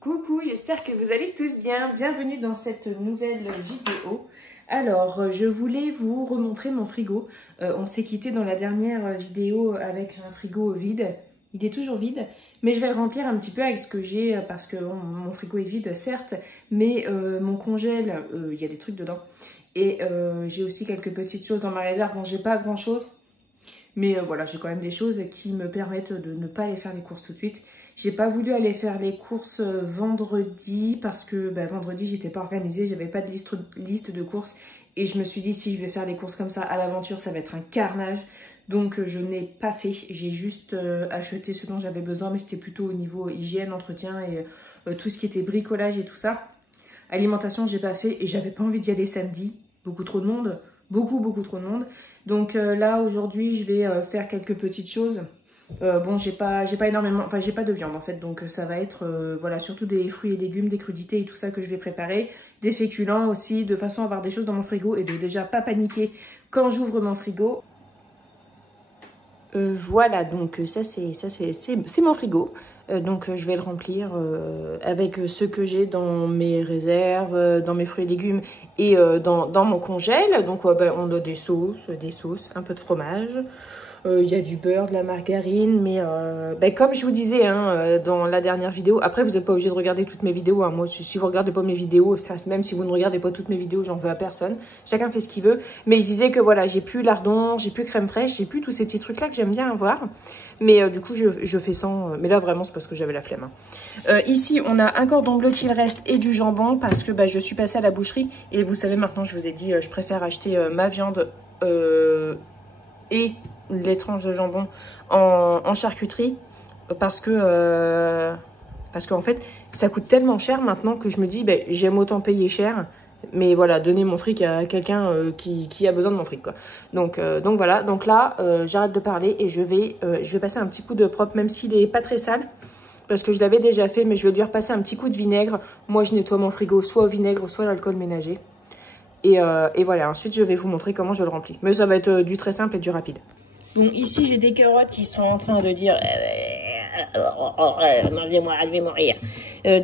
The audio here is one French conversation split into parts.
Coucou, j'espère que vous allez tous bien. Bienvenue dans cette nouvelle vidéo. Alors, je voulais vous remontrer mon frigo. On s'est quitté dans la dernière vidéo avec un frigo vide. Il est toujours vide, mais je vais le remplir un petit peu avec ce que j'ai parce que bon, mon frigo est vide, certes, mais mon congèle, il y a des trucs dedans. Et j'ai aussi quelques petites choses dans ma réserve. Bon, j'ai pas grand chose, mais voilà, j'ai quand même des choses qui me permettent de ne pas aller faire les courses tout de suite. J'ai pas voulu aller faire les courses vendredi parce que vendredi j'étais pas organisée, j'avais pas de liste de courses et je me suis dit si je vais faire les courses comme ça à l'aventure ça va être un carnage. Donc je n'ai pas fait, j'ai juste acheté ce dont j'avais besoin mais c'était plutôt au niveau hygiène, entretien et tout ce qui était bricolage et tout ça. Alimentation j'ai pas fait et j'avais pas envie d'y aller samedi, beaucoup trop de monde, beaucoup trop de monde. Donc là aujourd'hui je vais faire quelques petites choses. Bon, j'ai pas énormément, enfin j'ai pas de viande en fait, donc ça va être voilà, surtout des fruits et légumes, des crudités et tout ça que je vais préparer, des féculents aussi, de façon à avoir des choses dans mon frigo et de déjà pas paniquer quand j'ouvre mon frigo. Voilà, donc ça c'est mon frigo, donc je vais le remplir avec ce que j'ai dans mes réserves, dans mes fruits et légumes et dans mon congèle. Donc on a des sauces, un peu de fromage. Il y a du beurre, de la margarine, mais comme je vous disais dans la dernière vidéo, après vous n'êtes pas obligé de regarder toutes mes vidéos, hein. Moi si vous regardez pas mes vidéos, ça, même si vous ne regardez pas toutes mes vidéos, j'en veux à personne, chacun fait ce qu'il veut, mais je disais que voilà, j'ai plus lardon, j'ai plus crème fraîche, j'ai plus tous ces petits trucs là que j'aime bien avoir, mais du coup je fais sans, mais là vraiment c'est parce que j'avais la flemme, hein. Ici on a un cordon bleu qu'il reste et du jambon parce que je suis passée à la boucherie et vous savez maintenant, je vous ai dit, je préfère acheter ma viande et les tranches de jambon en charcuterie parce qu'en fait ça coûte tellement cher maintenant que je me dis j'aime autant payer cher mais voilà, donner mon fric à quelqu'un qui a besoin de mon fric quoi. Donc voilà, donc là j'arrête de parler et je vais passer un petit coup de propre même s'il est pas très sale parce que je l'avais déjà fait, mais je vais lui repasser un petit coup de vinaigre. Moi je nettoie mon frigo soit au vinaigre soit à l'alcool ménager et voilà, ensuite je vais vous montrer comment je le remplis, mais ça va être du très simple et du rapide. Bon, ici, j'ai des carottes qui sont en train de dire mangez-moi, je vais mourir.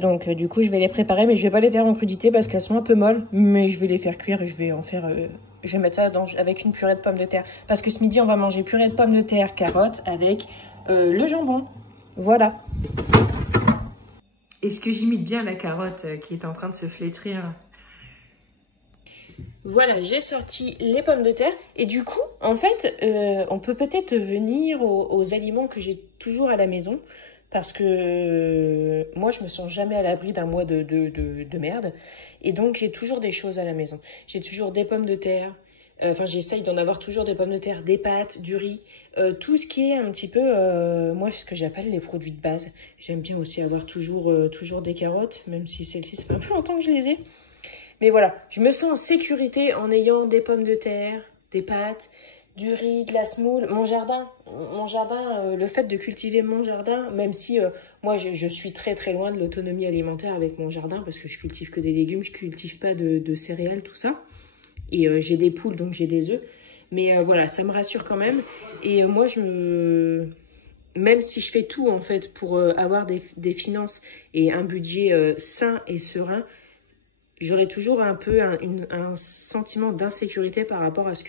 Donc, du coup, je vais les préparer, mais je vais pas les faire en crudité parce qu'elles sont un peu molles. Mais je vais les faire cuire et je vais en faire. Je vais mettre ça avec une purée de pommes de terre. Parce que ce midi, on va manger purée de pommes de terre, carottes avec le jambon. Voilà. Est-ce que j'imite bien la carotte qui est en train de se flétrir ? Voilà, j'ai sorti les pommes de terre et du coup, en fait, on peut peut-être venir aux aliments que j'ai toujours à la maison parce que moi, je me sens jamais à l'abri d'un mois de merde et donc j'ai toujours des choses à la maison. J'ai toujours des pommes de terre, j'essaye d'en avoir toujours des pommes de terre, des pâtes, du riz, tout ce qui est un petit peu, moi, ce que j'appelle les produits de base. J'aime bien aussi avoir toujours des carottes, même si celles-ci, ça fait un peu longtemps que je les ai. Mais voilà, je me sens en sécurité en ayant des pommes de terre, des pâtes, du riz, de la semoule, mon jardin, le fait de cultiver mon jardin, même si moi je suis très loin de l'autonomie alimentaire avec mon jardin parce que je cultive que des légumes, je cultive pas de céréales, tout ça. Et j'ai des poules donc j'ai des œufs. Mais voilà, ça me rassure quand même. Et moi même si je fais tout en fait pour avoir des finances et un budget sain et serein, j'aurais toujours un peu un sentiment d'insécurité par rapport à ce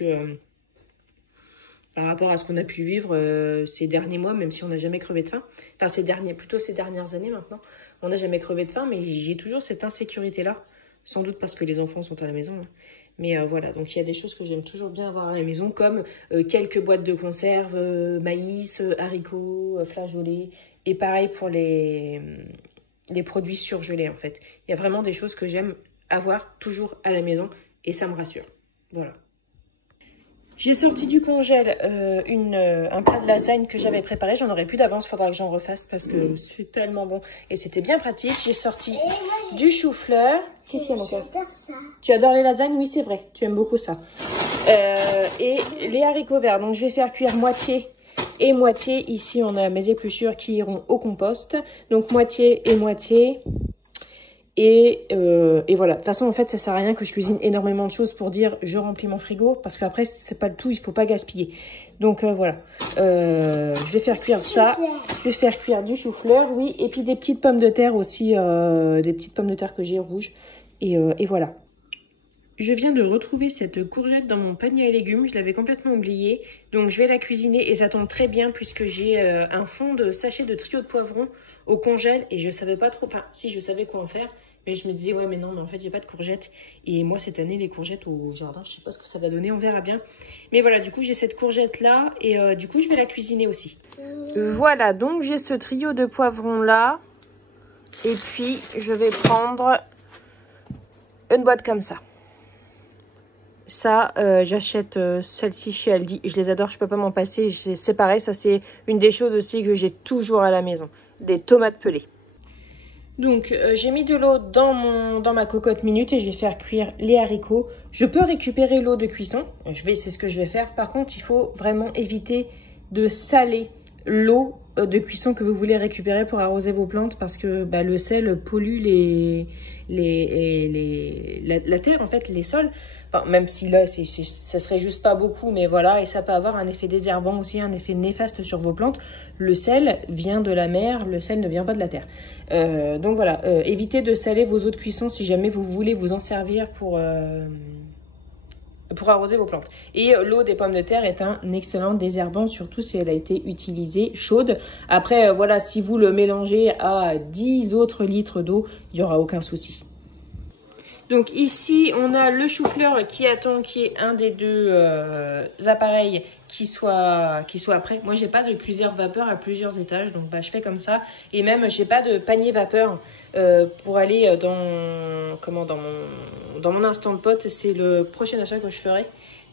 qu'on a pu vivre ces derniers mois, même si on n'a jamais crevé de faim. Enfin, ces dernières années maintenant, on n'a jamais crevé de faim, mais j'ai toujours cette insécurité-là. Sans doute parce que les enfants sont à la maison, hein. Mais voilà, donc il y a des choses que j'aime toujours bien avoir à la maison, comme quelques boîtes de conserve, maïs, haricots, flageolets, et pareil pour les produits surgelés en fait. Il y a vraiment des choses que j'aime avoir toujours à la maison et ça me rassure. Voilà. J'ai sorti du congèle un plat de lasagne que j'avais préparé. J'en aurais plus d'avance, faudra que j'en refasse parce que c'est tellement bon. Et c'était bien pratique. J'ai sorti du chou-fleur. Qu'est-ce qu'il y a, mon cœur ? Tu adores les lasagnes ? Oui, c'est vrai. Tu aimes beaucoup ça. Et les haricots verts. Donc, je vais faire cuire moitié et moitié. Ici, on a mes épluchures qui iront au compost. Donc, moitié et moitié. Et voilà. De toute façon, en fait, ça sert à rien que je cuisine énormément de choses pour dire je remplis mon frigo. Parce qu'après, c'est pas le tout, il faut pas gaspiller. Donc voilà. Je vais faire cuire ça. Je vais faire cuire du chou-fleur, oui. Et puis des petites pommes de terre aussi. Des petites pommes de terre que j'ai rouges. Et voilà. Je viens de retrouver cette courgette dans mon panier à légumes, je l'avais complètement oubliée. Donc je vais la cuisiner et ça tombe très bien puisque j'ai un fond de sachet de trio de poivrons au congèle et je savais pas trop, enfin si je savais quoi en faire, mais je me disais ouais mais non mais en fait j'ai pas de courgettes. Et moi cette année les courgettes au jardin, je sais pas ce que ça va donner, on verra bien. Mais voilà, du coup j'ai cette courgette là et du coup je vais la cuisiner aussi. Voilà, donc j'ai ce trio de poivrons là et puis je vais prendre une boîte comme ça. Ça, j'achète celle-ci chez Aldi. Je les adore, je peux pas m'en passer. C'est pareil, ça c'est une des choses aussi que j'ai toujours à la maison. Des tomates pelées. Donc, j'ai mis de l'eau dans ma cocotte minute et je vais faire cuire les haricots. Je peux récupérer l'eau de cuisson. C'est ce que je vais faire. Par contre, il faut vraiment éviter de saler l'eau de cuisson que vous voulez récupérer pour arroser vos plantes parce que le sel pollue la terre, en fait, les sols. Enfin, même si là, ça serait juste pas beaucoup, mais voilà, et ça peut avoir un effet désherbant aussi, un effet néfaste sur vos plantes. Le sel vient de la mer, le sel ne vient pas de la terre. Donc voilà, évitez de saler vos eaux de cuisson si jamais vous voulez vous en servir pour arroser vos plantes. Et l'eau des pommes de terre est un excellent désherbant, surtout si elle a été utilisée chaude. Après, voilà, si vous le mélangez à 10 autres litres d'eau, il n'y aura aucun souci. Donc ici, on a le chou-fleur qui attend qu'il y ait un des deux appareils qui soit prêt. Moi, j'ai pas de cuiseur vapeur à plusieurs étages, donc je fais comme ça. Et même, j'ai pas de panier vapeur pour aller dans mon instant pot. C'est le prochain achat que je ferai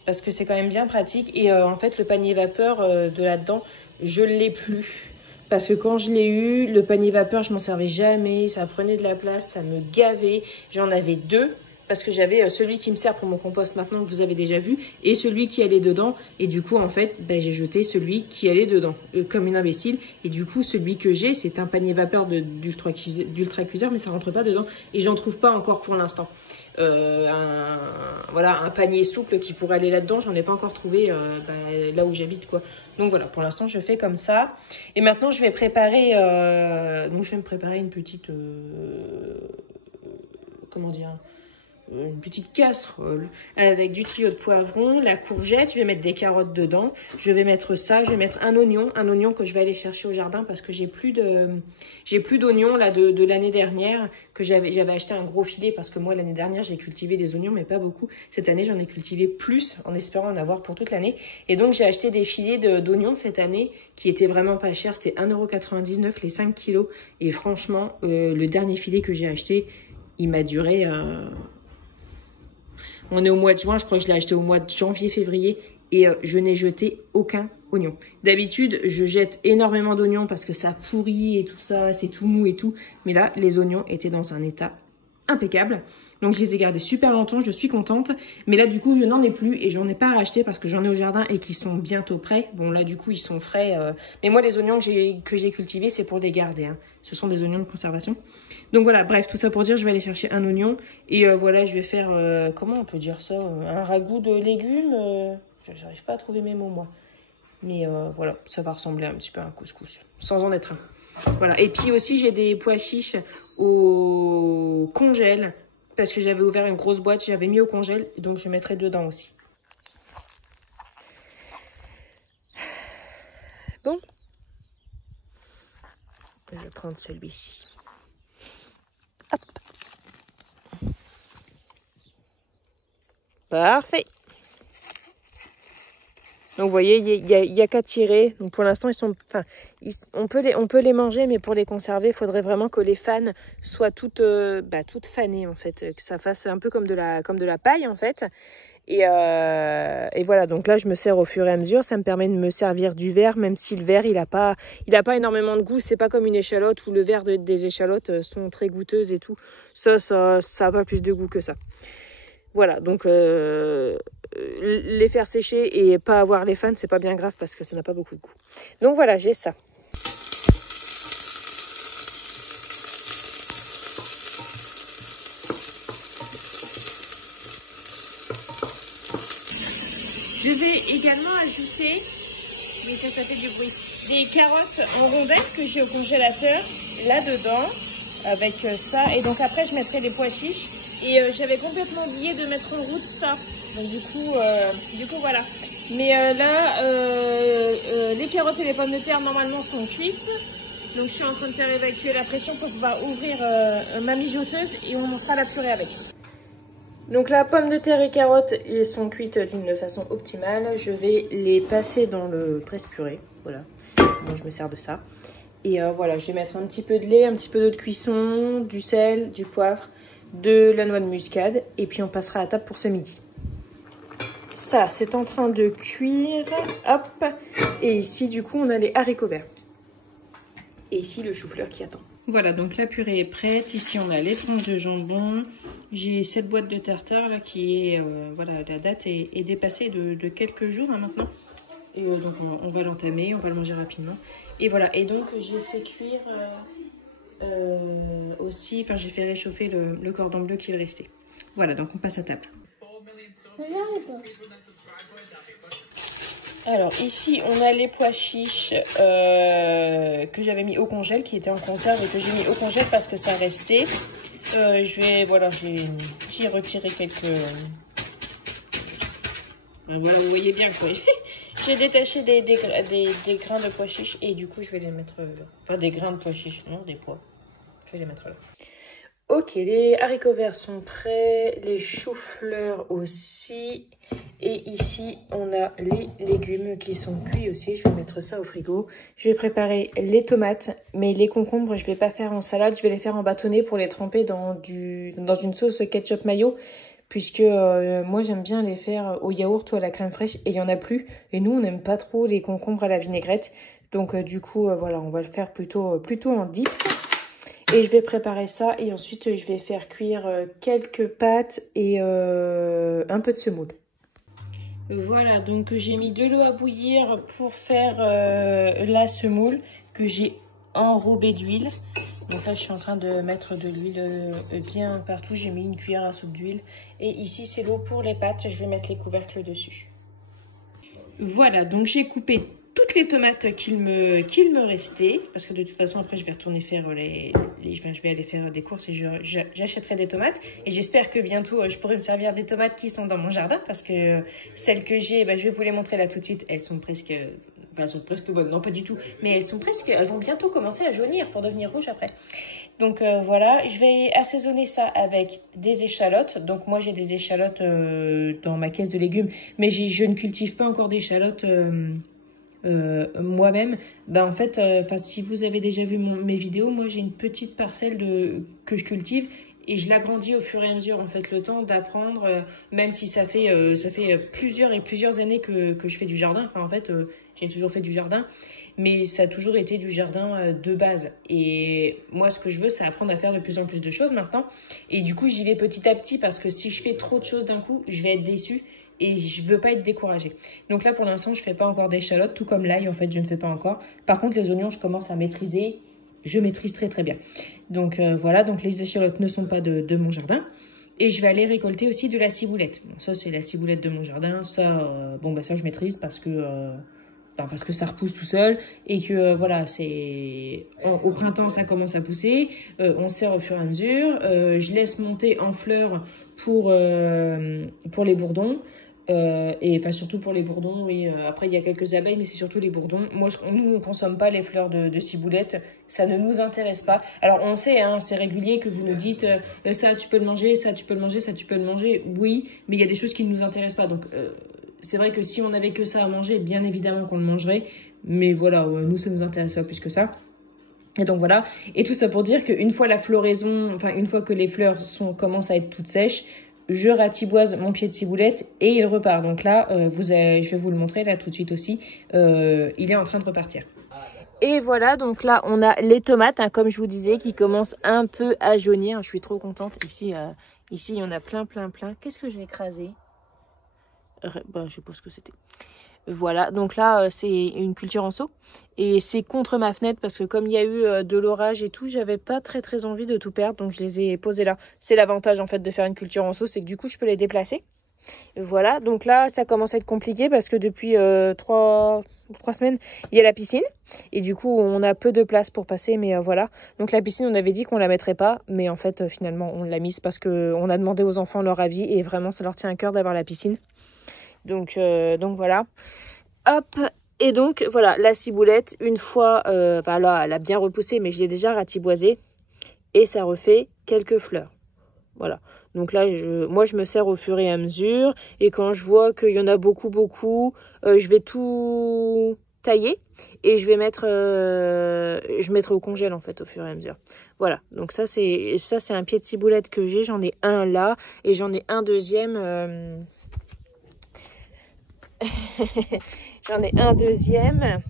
parce que c'est quand même bien pratique. Et en fait, le panier vapeur de là-dedans, je l'ai plus. Parce que quand je l'ai eu, le panier vapeur, je m'en servais jamais, ça prenait de la place, ça me gavait. J'en avais deux, parce que j'avais celui qui me sert pour mon compost maintenant, que vous avez déjà vu, et celui qui allait dedans. Et du coup, en fait, j'ai jeté celui qui allait dedans, comme une imbécile. Et du coup, celui que j'ai, c'est un panier vapeur d'ultra cuiseur, mais ça rentre pas dedans. Et j'en trouve pas encore pour l'instant. Voilà, un panier souple qui pourrait aller là-dedans, j'en ai pas encore trouvé là où j'habite quoi. Donc voilà, pour l'instant je fais comme ça. Et maintenant je vais préparer donc je vais me préparer une petite comment dire, une petite casserole avec du trio de poivrons, la courgette, je vais mettre des carottes dedans, je vais mettre ça, je vais mettre un oignon que je vais aller chercher au jardin parce que j'ai plus d'oignons là de l'année dernière, que j'avais acheté un gros filet parce que moi l'année dernière j'ai cultivé des oignons mais pas beaucoup. Cette année j'en ai cultivé plus en espérant en avoir pour toute l'année et donc j'ai acheté des filets d'oignons cette année qui étaient vraiment pas chers, c'était 1,99 € les 5 kilos et franchement le dernier filet que j'ai acheté il m'a duré on est au mois de juin, je crois que je l'ai acheté au mois de janvier, février et je n'ai jeté aucun oignon. D'habitude, je jette énormément d'oignons parce que ça pourrit et tout ça, c'est tout mou et tout. Mais là, les oignons étaient dans un état impeccable. Donc, je les ai gardés super longtemps, je suis contente. Mais là, du coup, je n'en ai plus et j'en ai pas racheté parce que j'en ai au jardin et qui sont bientôt prêts. Bon, là, du coup, ils sont frais. Mais moi, les oignons que j'ai cultivés, c'est pour les garder. Hein. Ce sont des oignons de conservation. Donc voilà, bref, tout ça pour dire, je vais aller chercher un oignon. Et voilà, je vais faire, comment on peut dire ça, un ragoût de légumes. J'arrive pas à trouver mes mots, moi. Mais voilà, ça va ressembler un petit peu à un couscous, sans en être un. Voilà, et puis aussi, j'ai des pois chiches au congèle. Parce que j'avais ouvert une grosse boîte, j'avais mis au congèle. Donc je mettrai dedans aussi. Bon. Je vais prendre celui-ci. Hop. Parfait. Donc vous voyez, il y a qu'à tirer. Donc pour l'instant, ils sont, enfin, on peut les manger, mais pour les conserver, il faudrait vraiment que les fanes soient toutes fanées en fait, que ça fasse un peu comme de la paille en fait. Et voilà, donc là je me sers au fur et à mesure, ça me permet de me servir du verre, même si le verre il a pas énormément de goût, c'est pas comme une échalote où le verre des échalotes sont très goûteuses et tout, ça a pas plus de goût que ça. Voilà, donc les faire sécher et pas avoir les fans, c'est pas bien grave parce que ça n'a pas beaucoup de goût. Donc voilà, j'ai ça. Je vais également ajouter, mais ça fait du bruit, des carottes en rondelles que j'ai au congélateur, là-dedans, avec ça. Et donc après, je mettrai des pois chiches. Et j'avais complètement oublié de mettre en route ça. Donc du coup voilà. Mais là, les carottes et les pommes de terre normalement sont cuites. Donc je suis en train de faire évacuer la pression pour pouvoir ouvrir ma mijoteuse et on fera la purée avec. Donc la pomme de terre et carottes elles sont cuites d'une façon optimale. Je vais les passer dans le presse-purée. Voilà. Moi je me sers de ça. Et voilà, je vais mettre un petit peu de lait, un petit peu d'eau de cuisson, du sel, du poivre, de la noix de muscade. Et puis on passera à table pour ce midi. Ça, c'est en train de cuire. Hop. Et ici, du coup, on a les haricots verts. Et ici, le chou-fleur qui attend. Voilà, donc la purée est prête. Ici, on a les tranches de jambon. J'ai cette boîte de tartare là qui est... voilà, la date est dépassée de quelques jours hein, maintenant. Et donc, on va l'entamer, on va le manger rapidement. Et voilà, et donc, j'ai fait cuire aussi... Enfin, j'ai fait réchauffer le cordon bleu qui est resté. Voilà, donc on passe à table. Alors ici on a les pois chiches que j'avais mis au congèle, qui étaient en conserve et que j'ai mis au congèle parce que ça restait. Voilà, j'ai retiré quelques... Voilà, vous voyez bien quoi. J'ai détaché des grains de pois chiches et du coup je vais les mettre là. Enfin des grains de pois chiches, non des pois. Je vais les mettre là. Ok, les haricots verts sont prêts, les choux-fleurs aussi. Et ici, on a les légumes qui sont cuits aussi. Je vais mettre ça au frigo. Je vais préparer les tomates, mais les concombres, je ne vais pas faire en salade. Je vais les faire en bâtonnet pour les tremper dans une sauce ketchup mayo. Puisque moi, j'aime bien les faire au yaourt ou à la crème fraîche. Et il n'y en a plus. Et nous, on n'aime pas trop les concombres à la vinaigrette. Donc du coup, voilà, on va le faire plutôt en dips. Et je vais préparer ça et ensuite je vais faire cuire quelques pâtes et un peu de semoule. Voilà, donc j'ai mis de l'eau à bouillir pour faire la semoule que j'ai enrobée d'huile. Donc là je suis en train de mettre de l'huile bien partout, j'ai mis une cuillère à soupe d'huile. Et ici c'est l'eau pour les pâtes, je vais mettre les couvercles dessus. Voilà, donc j'ai coupé toutes les tomates qu'il me restait, parce que de toute façon après je vais retourner faire je vais aller faire des courses et j'achèterai des tomates et j'espère que bientôt je pourrai me servir des tomates qui sont dans mon jardin, parce que celles que j'ai, je vais vous les montrer là tout de suite, elles sont presque bonnes, non pas du tout, mais elles vont bientôt commencer à jaunir pour devenir rouges après. Donc voilà, je vais assaisonner ça avec des échalotes. Donc moi j'ai des échalotes dans ma caisse de légumes, mais je ne cultive pas encore d'échalotes moi-même. En fait, si vous avez déjà vu mes vidéos, moi j'ai une petite parcelle que je cultive et je l'agrandis au fur et à mesure, en fait, le temps d'apprendre, même si ça fait plusieurs années que je fais du jardin. Enfin, en fait, j'ai toujours fait du jardin, mais ça a toujours été du jardin de base. Et moi, ce que je veux, c'est apprendre à faire de plus en plus de choses maintenant. Et du coup, j'y vais petit à petit, parce que si je fais trop de choses d'un coup, je vais être déçue. Et je veux pas être découragée. Donc là, pour l'instant, je fais pas encore d'échalotes, tout comme l'ail, en fait, je ne fais pas encore. Par contre, les oignons, je commence à maîtriser. Je maîtrise très très bien. Donc voilà, donc les échalotes ne sont pas de mon jardin. Et je vais aller récolter aussi de la ciboulette. Bon, ça, c'est la ciboulette de mon jardin. Ça, ça, je maîtrise parce que ça repousse tout seul. Et que, voilà, au printemps, ça commence à pousser. On serre au fur et à mesure. Je laisse monter en fleurs pour les bourdons. Et enfin surtout pour les bourdons, oui. Après il y a quelques abeilles, mais c'est surtout les bourdons. Nous on consomme pas les fleurs de ciboulette, ça ne nous intéresse pas. Alors on sait, hein, c'est régulier que vous nous dites ça tu peux le manger, ça tu peux le manger, ça tu peux le manger. Oui, mais il y a des choses qui ne nous intéressent pas. Donc c'est vrai que si on avait que ça à manger, bien évidemment qu'on le mangerait. Mais voilà, nous ça nous intéresse pas plus que ça. Et donc voilà, et tout ça pour dire qu'une fois la floraison, enfin une fois que les fleurs commencent à être toutes sèches, je ratiboise mon pied de ciboulette et il repart. Donc là, je vais vous le montrer là tout de suite aussi. Il est en train de repartir. Et voilà, donc là, on a les tomates, hein, comme je vous disais, qui commencent un peu à jaunir. Je suis trop contente. Ici, il y en a plein. Qu'est-ce que j'ai écrasé? Je sais pas ce que c'était. Voilà, donc là, c'est une culture en seau. Et c'est contre ma fenêtre parce que comme il y a eu de l'orage et tout, j'avais pas très envie de tout perdre. Donc je les ai posés là. C'est l'avantage en fait de faire une culture en seau, c'est que du coup, je peux les déplacer. Voilà, donc là, ça commence à être compliqué parce que depuis 3 semaines, il y a la piscine. Et du coup, on a peu de place pour passer, mais voilà. Donc la piscine, on avait dit qu'on la mettrait pas, mais en fait, finalement, on l'a mise parce qu'on a demandé aux enfants leur avis et vraiment, ça leur tient à cœur d'avoir la piscine. Donc voilà. Hop, et donc voilà, la ciboulette, une fois, enfin là, elle a bien repoussé, mais je l'ai déjà ratiboisée. Et ça refait quelques fleurs. Voilà. Donc là, moi, je me sers au fur et à mesure. Et quand je vois qu'il y en a beaucoup, je vais tout tailler. Et je vais je mettrai au congèle, en fait, au fur et à mesure. Voilà. Donc ça, c'est un pied de ciboulette que j'ai. J'en ai un là. Et j'en ai un deuxième... J'en ai un deuxième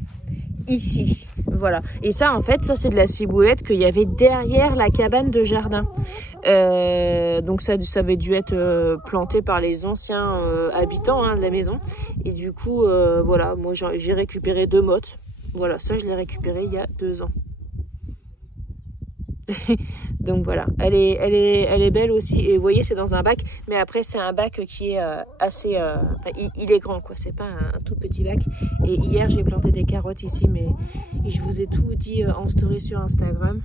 ici. Voilà. Et ça, en fait, ça, c'est de la ciboulette qu'il y avait derrière la cabane de jardin. Donc ça avait dû être planté par les anciens habitants de la maison. Et du coup, voilà, moi, j'ai récupéré 2 mottes. Voilà, ça, je l'ai récupéré il y a 2 ans. Donc voilà, elle est belle aussi. Et vous voyez, c'est dans un bac. Mais après, c'est un bac qui est assez... il est grand, quoi. C'est pas un tout petit bac. Et hier, j'ai planté des carottes ici. Mais je vous ai tout dit en story sur Instagram.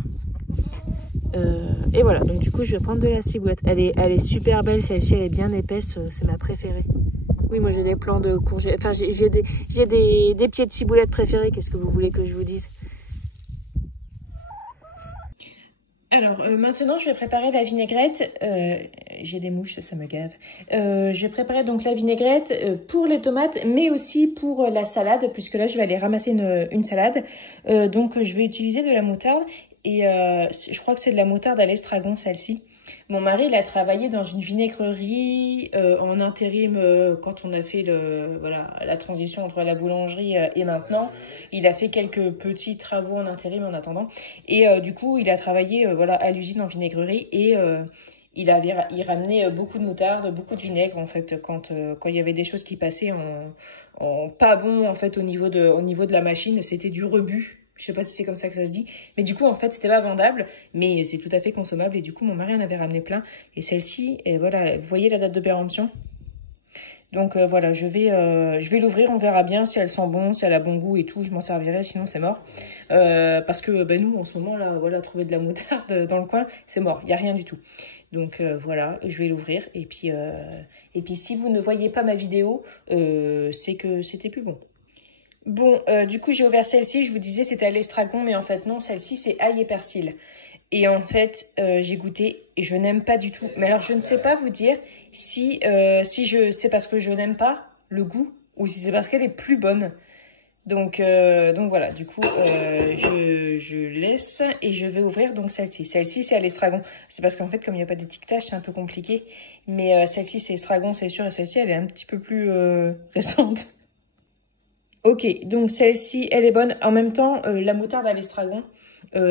Et voilà, donc du coup, je vais prendre de la ciboulette. Elle est super belle. Celle-ci, elle est bien épaisse. C'est ma préférée. Oui, moi, j'ai des plants de courgettes. Enfin, j'ai des pieds de ciboulette préférés. Qu'est-ce que vous voulez que je vous dise ? Alors, maintenant, je vais préparer la vinaigrette. J'ai des mouches, ça me gave. Je vais préparer donc la vinaigrette pour les tomates, mais aussi pour la salade, puisque là, je vais aller ramasser une salade. Donc, je vais utiliser de la moutarde. Et je crois que c'est de la moutarde à l'estragon, celle-ci. Mon mari, il a travaillé dans une vinaigrerie en intérim quand on a fait la transition entre la boulangerie et maintenant. Il a fait quelques petits travaux en intérim en attendant. Et du coup, il a travaillé à l'usine en vinaigrerie et il ramenait beaucoup de moutarde, beaucoup de vinaigre en fait quand il y avait des choses qui passaient en pas bon en fait au niveau de la machine. C'était du rebut. Je sais pas si c'est comme ça que ça se dit. Mais du coup, en fait, c'était pas vendable. Mais c'est tout à fait consommable. Et du coup, mon mari en avait ramené plein. Et celle-ci, voilà, vous voyez la date de péremption? Donc voilà, je vais l'ouvrir. On verra bien si elle sent bon, si elle a bon goût et tout. Je m'en servirai, sinon c'est mort. Parce que nous, en ce moment, là, voilà, trouver de la moutarde dans le coin, c'est mort. Il n'y a rien du tout. Donc voilà, je vais l'ouvrir. Et puis si vous ne voyez pas ma vidéo, c'est que c'était plus bon. Bon, du coup, j'ai ouvert celle-ci. Je vous disais, c'était à l'estragon, mais en fait, non. Celle-ci, c'est ail et persil. Et en fait, j'ai goûté et je n'aime pas du tout. Mais alors, je ne sais pas vous dire si c'est parce que je n'aime pas le goût ou si c'est parce qu'elle est plus bonne. Donc voilà, du coup, je laisse et je vais ouvrir donc celle-ci. Celle-ci, c'est à l'estragon. C'est parce qu'en fait, comme il n'y a pas d'étiquetage, c'est un peu compliqué. Mais celle-ci, c'est estragon, c'est sûr. Et celle-ci, elle est un petit peu plus récente. Ok, donc celle-ci, elle est bonne. En même temps, la moutarde à l'estragon,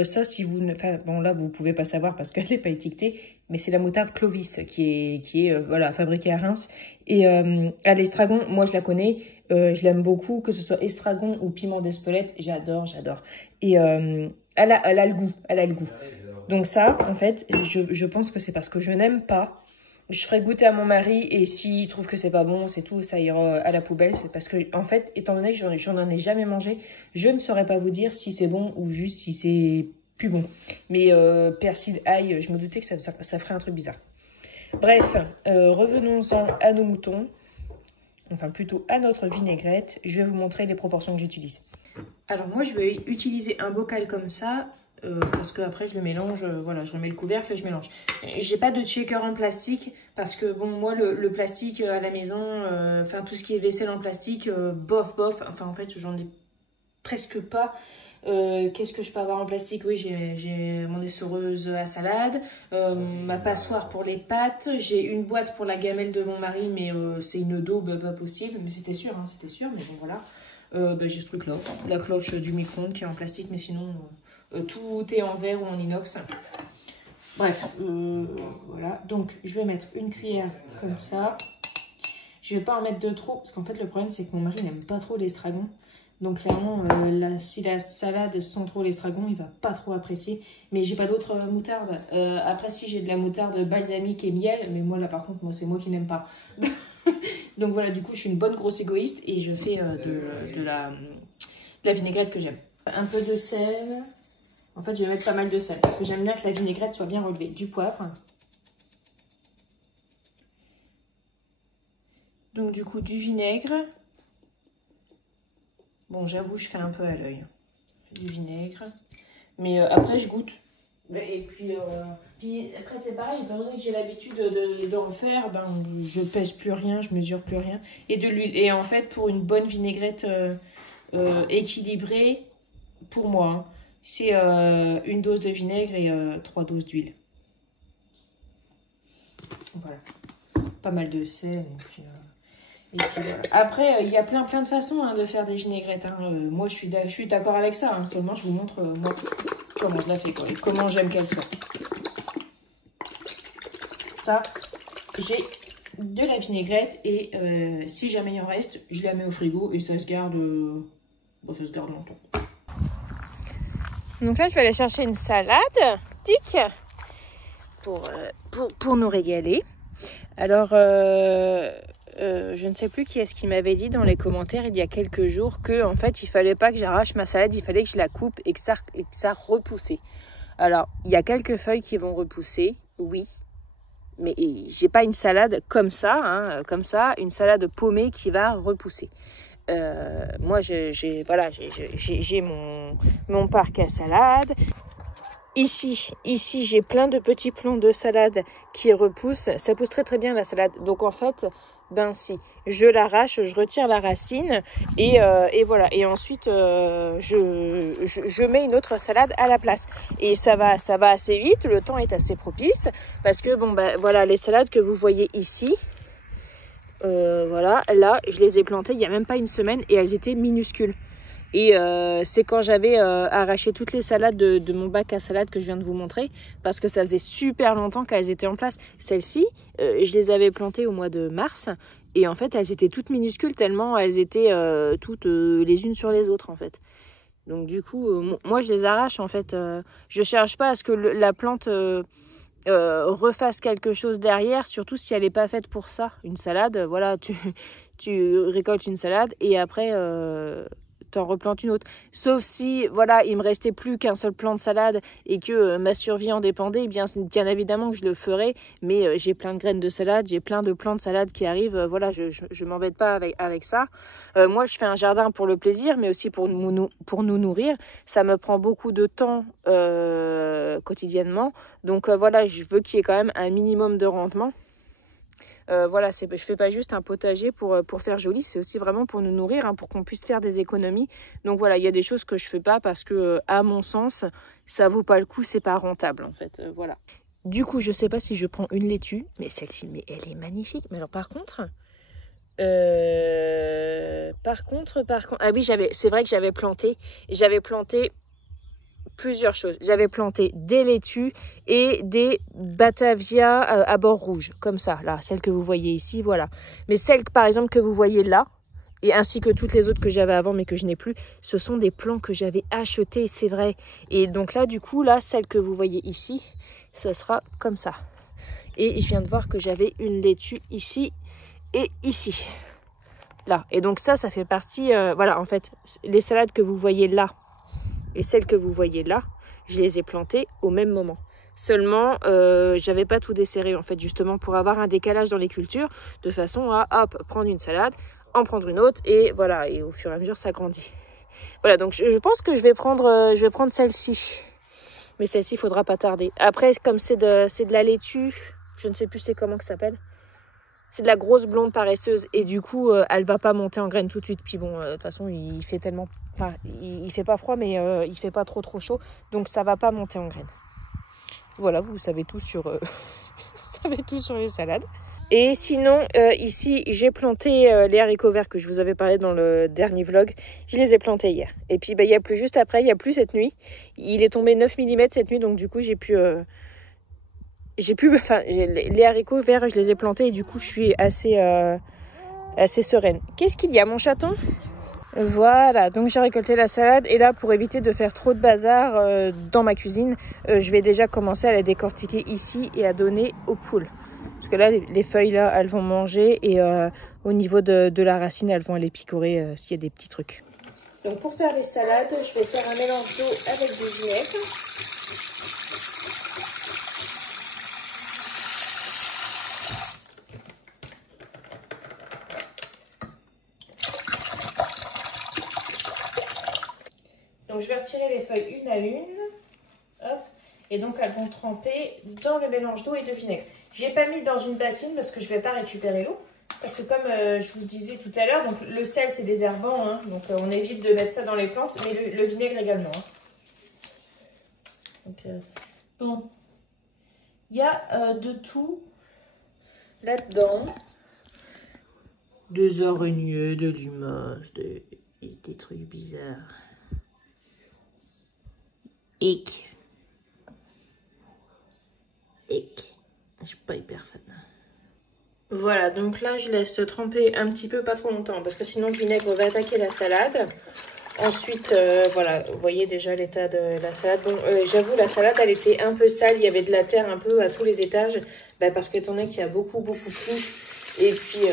ça, si vous ne... Enfin, bon, là, vous pouvez pas savoir parce qu'elle n'est pas étiquetée, mais c'est la moutarde Clovis qui est voilà, fabriquée à Reims. Et à l'estragon, moi, je la connais, je l'aime beaucoup, que ce soit estragon ou piment d'Espelette, j'adore. Et elle a le goût, Donc ça, en fait, je pense que c'est parce que je n'aime pas. Je ferai goûter à mon mari et s'il trouve que c'est pas bon, c'est tout, ça ira à la poubelle. C'est parce que, en fait, étant donné que j'en ai jamais mangé, je ne saurais pas vous dire si c'est bon ou juste si c'est plus bon. Mais persil, ail, je me doutais que ça ferait un truc bizarre. Bref, revenons-en à nos moutons. Enfin, plutôt à notre vinaigrette. Je vais vous montrer les proportions que j'utilise. Alors moi, je vais utiliser un bocal comme ça. Parce que après je le mélange, voilà, je remets le couvercle et je mélange. J'ai pas de shaker en plastique parce que bon, moi le plastique à la maison, enfin tout ce qui est vaisselle en plastique, bof, enfin en fait j'en ai presque pas. Qu'est-ce que je peux avoir en plastique? Oui, j'ai mon essoreuse à salade, ma passoire pour les pâtes, j'ai une boîte pour la gamelle de mon mari, mais c'est une daube pas possible, mais c'était sûr, mais bon voilà. J'ai ce truc là, la cloche du micro-ondes qui est en plastique, mais sinon... tout est en verre ou en inox. Bref, voilà. Donc, je vais mettre une cuillère comme ça. Je vais pas en mettre de trop, parce qu'en fait, le problème, c'est que mon mari n'aime pas trop l'estragon. Donc, clairement, si la salade sent trop l'estragon, il va pas trop apprécier. Mais j'ai pas d'autre moutarde. Après, si j'ai de la moutarde balsamique et miel, mais moi, là, par contre, c'est moi qui n'aime pas. Donc voilà, du coup, je suis une bonne grosse égoïste et je fais de la vinaigrette que j'aime. Un peu de sel. En fait, je vais mettre pas mal de sel parce que j'aime bien que la vinaigrette soit bien relevée. Du poivre. Donc du coup, du vinaigre. Bon, j'avoue, je fais un peu à l'œil. Du vinaigre. Mais après, je goûte. Et puis après, c'est pareil, étant donné que j'ai l'habitude d'en faire, ben, je pèse plus rien, je mesure plus rien. Et de l'huile. Et en fait, pour une bonne vinaigrette équilibrée, pour moi, hein, c'est une dose de vinaigre et 3 doses d'huile. Voilà. Pas mal de sel. Et puis voilà. Après, il y a plein de façons hein, de faire des vinaigrettes. Hein. Moi, je suis d'accord avec ça. Hein. Seulement, je vous montre moi, comment je la fais quoi, et comment j'aime qu'elle soit. Ça, j'ai de la vinaigrette et si jamais il en reste, je la mets au frigo et ça se garde, ça se garde longtemps. Donc là, je vais aller chercher une salade, tic, pour nous régaler. Alors, je ne sais plus qui est-ce qui m'avait dit dans les commentaires il y a quelques jours que en fait, il fallait pas que j'arrache ma salade, il fallait que je la coupe et que ça repoussait. Alors, il y a quelques feuilles qui vont repousser, oui. Mais j'ai pas une salade comme ça, hein, une salade paumée qui va repousser. Moi, j'ai mon parc à salade. Ici, j'ai plein de petits plants de salade qui repoussent. Ça pousse très très bien la salade. Donc en fait, ben si, je l'arrache, je retire la racine et voilà. Et ensuite, je mets une autre salade à la place. Et ça va assez vite. Le temps est assez propice parce que bon ben voilà, les salades que vous voyez ici. Voilà, là, je les ai plantées il n'y a même pas une semaine et elles étaient minuscules. Et c'est quand j'avais arraché toutes les salades de mon bac à salade que je viens de vous montrer, parce que ça faisait super longtemps qu'elles étaient en place. Celles-ci, je les avais plantées au mois de mars, et en fait, elles étaient toutes minuscules, tellement elles étaient toutes les unes sur les autres, en fait. Donc du coup, moi, je les arrache, en fait. Je cherche pas à ce que la plante refasse quelque chose derrière, surtout si elle n'est pas faite pour ça. Une salade, voilà, tu récoltes une salade, et après... t'en replantes une autre. Sauf si, voilà, il me restait plus qu'un seul plant de salade et que ma survie en dépendait, bien évidemment que je le ferais, mais j'ai plein de graines de salade, j'ai plein de plants de salade qui arrivent, voilà, je m'embête pas avec ça. Moi, je fais un jardin pour le plaisir, mais aussi pour nous nourrir. Ça me prend beaucoup de temps quotidiennement, donc voilà, je veux qu'il y ait quand même un minimum de rendement. Voilà, je fais pas juste un potager pour faire joli, c'est aussi vraiment pour nous nourrir, hein, pour qu'on puisse faire des économies. Donc voilà, il y a des choses que je fais pas parce que, à mon sens, ça vaut pas le coup, c'est pas rentable en fait. Voilà. Du coup, je sais pas si je prends une laitue, mais celle-ci, mais elle est magnifique. Mais alors par contre, ah oui, c'est vrai que j'avais planté plusieurs choses. J'avais planté des laitues et des Batavia à bord rouge, comme ça, là, celle que vous voyez ici, voilà. Mais celle, par exemple, que vous voyez là, et ainsi que toutes les autres que j'avais avant mais que je n'ai plus, ce sont des plants que j'avais achetés, c'est vrai. Et donc là, du coup, là, celle que vous voyez ici, ça sera comme ça. Et je viens de voir que j'avais une laitue ici et ici. Là. Et donc ça fait partie, voilà, en fait, les salades que vous voyez là, et celles que vous voyez là, je les ai plantées au même moment. Seulement, j'avais pas tout desserré en fait, justement pour avoir un décalage dans les cultures, de façon à hop, prendre une salade, en prendre une autre, et voilà, et au fur et à mesure ça grandit. Voilà, donc je pense que je vais prendre celle-ci. Mais celle-ci, il faudra pas tarder. Après, comme c'est de la laitue, je ne sais plus c'est comment que ça s'appelle. C'est de la grosse blonde paresseuse et du coup elle va pas monter en graines tout de suite. Puis bon, de toute façon il fait tellement, enfin il fait pas froid mais il fait pas trop chaud, donc ça va pas monter en graines. Voilà, vous savez tout sur vous savez tout sur les salades. Et sinon ici j'ai planté les haricots verts que je vous avais parlé dans le dernier vlog. Je les ai plantés hier. Et puis il y a plus juste après, il y a plus cette nuit. Il est tombé 9 mm cette nuit, donc du coup j'ai pu les haricots verts, je les ai plantés et du coup, je suis assez sereine. Qu'est-ce qu'il y a, mon chaton? Voilà, donc j'ai récolté la salade et là, pour éviter de faire trop de bazar dans ma cuisine, je vais déjà commencer à la décortiquer ici et à donner aux poules. Parce que là, les feuilles, là, elles vont manger et au niveau de la racine, elles vont aller picorer s'il y a des petits trucs. Donc pour faire les salades, je vais faire un mélange d'eau avec du vinaigre. Donc je vais retirer les feuilles une à une. Hop. Et donc elles vont tremper dans le mélange d'eau et de vinaigre. Je n'ai pas mis dans une bassine parce que je ne vais pas récupérer l'eau. Parce que comme je vous disais tout à l'heure, donc le sel c'est désherbant, hein, donc on évite de mettre ça dans les plantes, mais le vinaigre également. Hein. Donc, bon, il y a de tout là-dedans. Des araignées, de limaces, des trucs bizarres. Ick. Je suis pas hyper fan. Voilà, donc là je laisse tremper un petit peu, pas trop longtemps, parce que sinon le vinaigre va attaquer la salade. Ensuite, voilà, vous voyez déjà l'état de la salade. Bon, j'avoue, la salade, elle était un peu sale, il y avait de la terre un peu à tous les étages, parce que étant donné qu'il y a beaucoup plu, et puis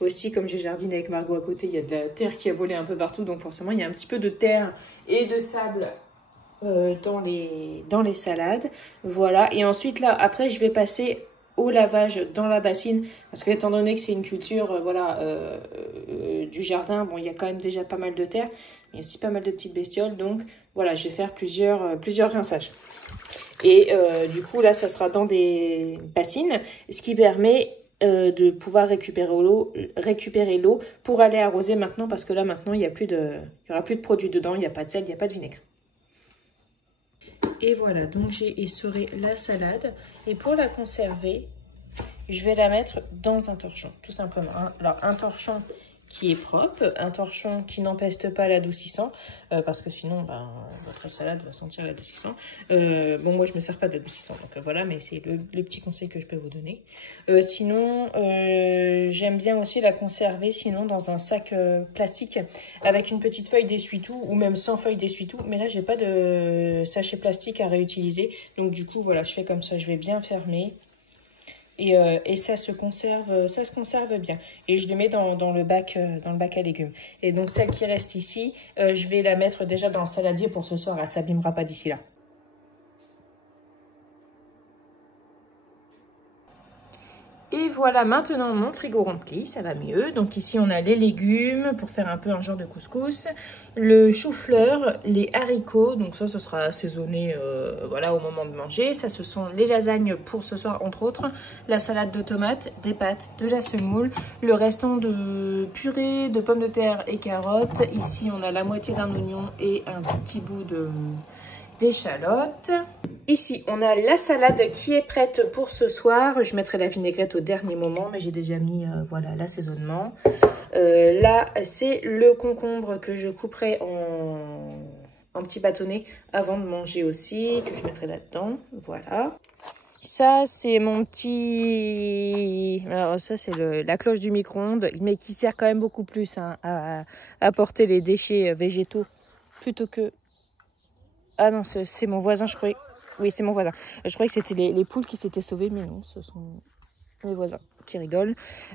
aussi, comme j'ai jardiné avec Margot à côté, il y a de la terre qui a volé un peu partout, donc forcément, il y a un petit peu de terre et de sable dans les salades. Voilà, et ensuite, là, après, je vais passer au lavage dans la bassine, parce que étant donné que c'est une culture du jardin, bon, il y a quand même déjà pas mal de terre, mais aussi pas mal de petites bestioles, donc voilà, je vais faire plusieurs rinçages. Et du coup là ça sera dans des bassines, ce qui permet de pouvoir récupérer l'eau pour aller arroser maintenant, parce que là maintenant il y aura plus de produits dedans, il n'y a pas de sel, il n'y a pas de vinaigre. Et voilà, donc j'ai essoré la salade. Et pour la conserver, je vais la mettre dans un torchon, tout simplement. Alors, un torchon qui est propre, un torchon qui n'empeste pas l'adoucissant, parce que sinon, votre salade va sentir l'adoucissant. Bon, moi, je me sers pas d'adoucissant, donc voilà, mais c'est le petit conseil que je peux vous donner. Sinon, j'aime bien aussi la conserver, sinon, dans un sac plastique, avec une petite feuille d'essuie-tout, ou même sans feuille d'essuie-tout. Mais là, j'ai pas de sachet plastique à réutiliser, donc du coup, voilà, je fais comme ça, je vais bien fermer. Et ça se conserve bien. Et je le mets dans le bac à légumes. Et donc celle qui reste ici, je vais la mettre déjà dans le saladier pour ce soir. Elle ne s'abîmera pas d'ici là. Et voilà maintenant mon frigo rempli, ça va mieux. Donc ici on a les légumes pour faire un peu un genre de couscous, le chou-fleur, les haricots, donc ça ce sera assaisonné voilà, au moment de manger. Ça ce sont les lasagnes pour ce soir entre autres, la salade de tomates, des pâtes, de la semoule, le restant de purée de pommes de terre et carottes. Ici on a la moitié d'un oignon et un tout petit bout d'échalote. Ici, on a la salade qui est prête pour ce soir. Je mettrai la vinaigrette au dernier moment, mais j'ai déjà mis voilà, l'assaisonnement. Là, c'est le concombre que je couperai en petits bâtonnets avant de manger aussi, que je mettrai là-dedans. Voilà. Ça, c'est mon petit... Alors ça, c'est la cloche du micro-ondes, mais qui sert quand même beaucoup plus hein, à porter les déchets végétaux plutôt que... Ah non, c'est mon voisin, je croyais... Oui, c'est mon voisin. Je croyais que c'était les poules qui s'étaient sauvées, mais non, ce sont mes voisins qui rigolent.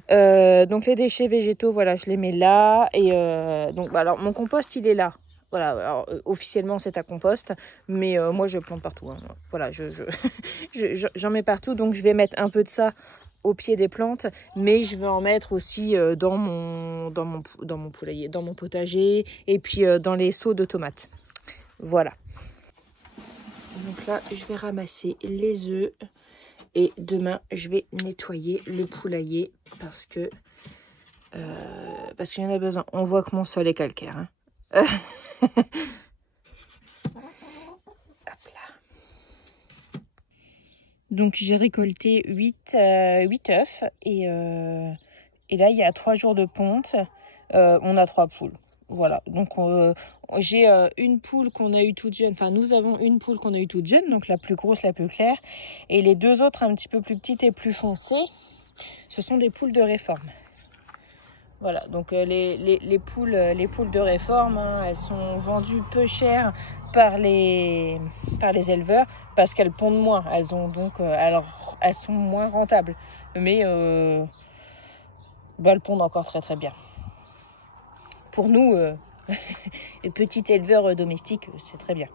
Donc les déchets végétaux, voilà, je les mets là. Et donc, alors mon compost, il est là. Voilà, alors, officiellement c'est un compost, mais moi je plante partout. Hein. Voilà, j'en mets partout, donc je vais mettre un peu de ça au pied des plantes, mais je vais en mettre aussi dans mon poulailler, dans mon potager, et puis dans les seaux de tomates. Voilà. Donc là, je vais ramasser les œufs et demain, je vais nettoyer le poulailler parce qu'il y en a besoin. On voit que mon sol est calcaire. Hein. Hop là. Donc, j'ai récolté 8 œufs et là, il y a 3 jours de ponte. On a 3 poules. Voilà, donc j'ai une poule qu'on a eue toute jeune, enfin nous avons une poule qu'on a eue toute jeune, donc la plus grosse, la plus claire, et les 2 autres un petit peu plus petites et plus foncées, ce sont des poules de réforme. Voilà, donc les poules de réforme, hein, elles sont vendues peu cher par les éleveurs parce qu'elles pondent moins, elles sont moins rentables, mais bah, elles pondent encore très très bien. Pour nous, petits éleveurs domestiques, c'est très bien.